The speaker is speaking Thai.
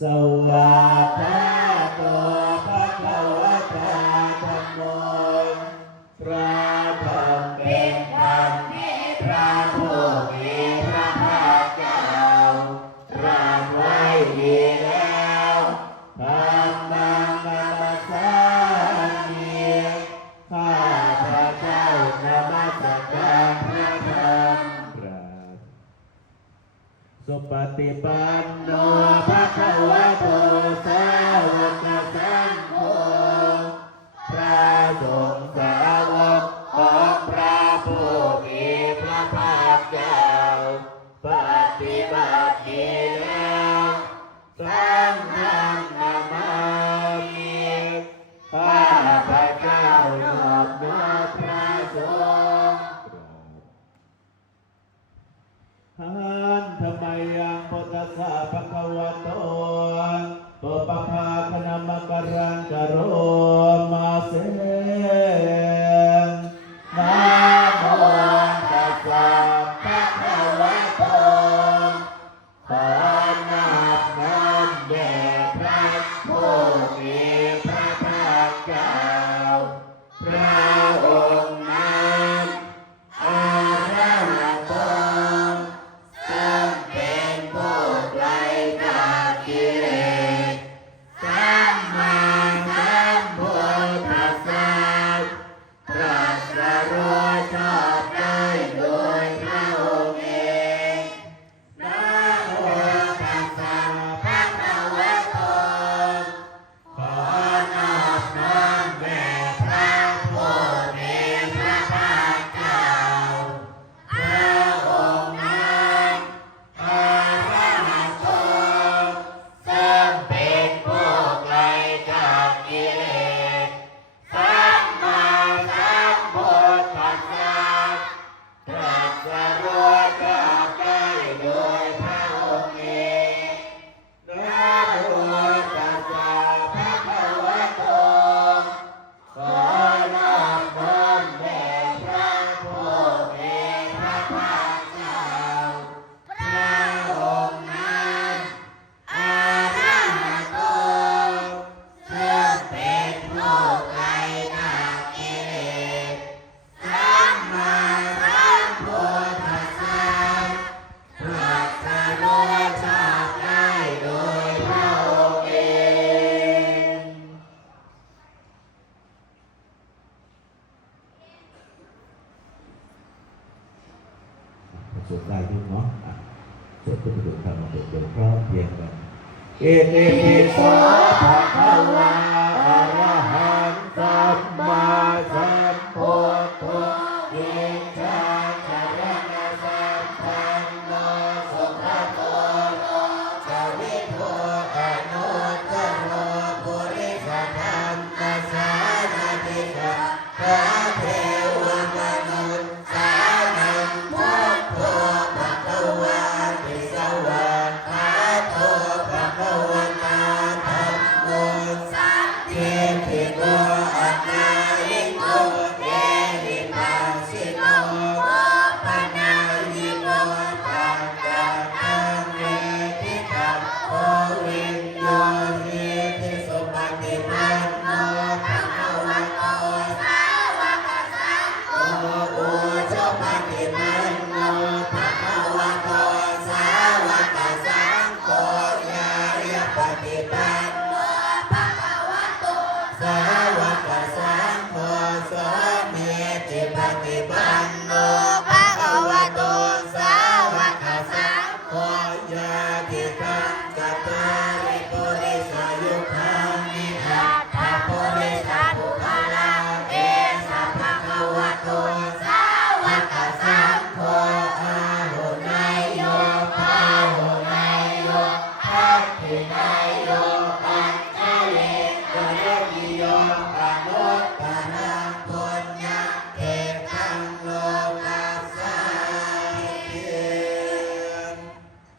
สวากขาโตภะคะวะตาธัมโมพระธรรมเป็นธรรมที่พระผู้มีพระภาคเจ้าตรัสไว้ดีแล้วธัมมังนัมสสามิข้าพระเจ้านมัสการพระธรรมสุปฏิปันโนภะคะวะโตสาวกสังโฆพระสงฆ์สาวกของพระผู้มีพระภาคเจ้าปฏิบัติดีแล้วสังฆังนามามิข้าพระเจ้านอบน้อมพระสงฆ์หันธรรมยังพุทธัสสะภะคะวะโตตุปะภาคณมกรังกโรมาเสนะโมตัสสะภะคะวะโตขอนอบน้อมแด่พระผู้มีพระภาคเจ้าพระองค์นั้นอรหันโตซึ่งเป็นผู้ไกลจากกิเลสสัมมาสัมพุทธัสสะตรัสรู้ชอบได้โดยพระองค์เองนะโมตัสสะภะคะวะโตขอนอบน้อมแด่พระผู้มีพระภาคเจ้าพระองค์นั้นอรหันโตซึ่งเป็นผู้ไกลจากกิเลสสัมมาสัมพุทธัสสะตรัสรู้ชอบได้โดยพระองค์เองนะโมตัสสะภะคะวะโตขอนอบน้อมแด่พระผู้มีพระภาคเจ้าพระองค์นั้นอรหันโตซึ่งเป็นผู้ไกลจากกิเลสสัมมาสัมพุทธัสสะตรัสรู้ชอบได้โดยพระองค์เองสวดได้ด้วยเนาะสวดเป็นประโยชน์ทางประโยชน์โดยพร้อมเพรียงกันเอติปิโสภะคะวะอะระหังสัมมาสัมพุทโธอิทังสรณะสัมปันโนสุขโตโลกวิทูอนุตตโรปุริสธรรมสารติกะพระเทวมนุษย์สานังพุทโธภควาติสวากขาโตภควตาธัมโมสัพเพทิโกอัตตาลิโกเยหิปัสสิโกปนายิโกตังกะตังเวทิตังโอวิญโยหิทิสุปฏิปันโนภะคะวะโตสาวกสังโฆอุชุปฏิปันโนภะคะวะโตสาวกสังโฆญาญาปฏิปันโนภะคะวะโตสาวกสังโฆสเมติปฏิปันโนภะคะวะโตสาวกสังโฆญาติตังกัตตาริปุริสายุคานิหัตถะปุริสาภูคาลาเอสะภะคะวะโตสาวกสังโฆอาหุนายโยพาหุนายโยทักขินา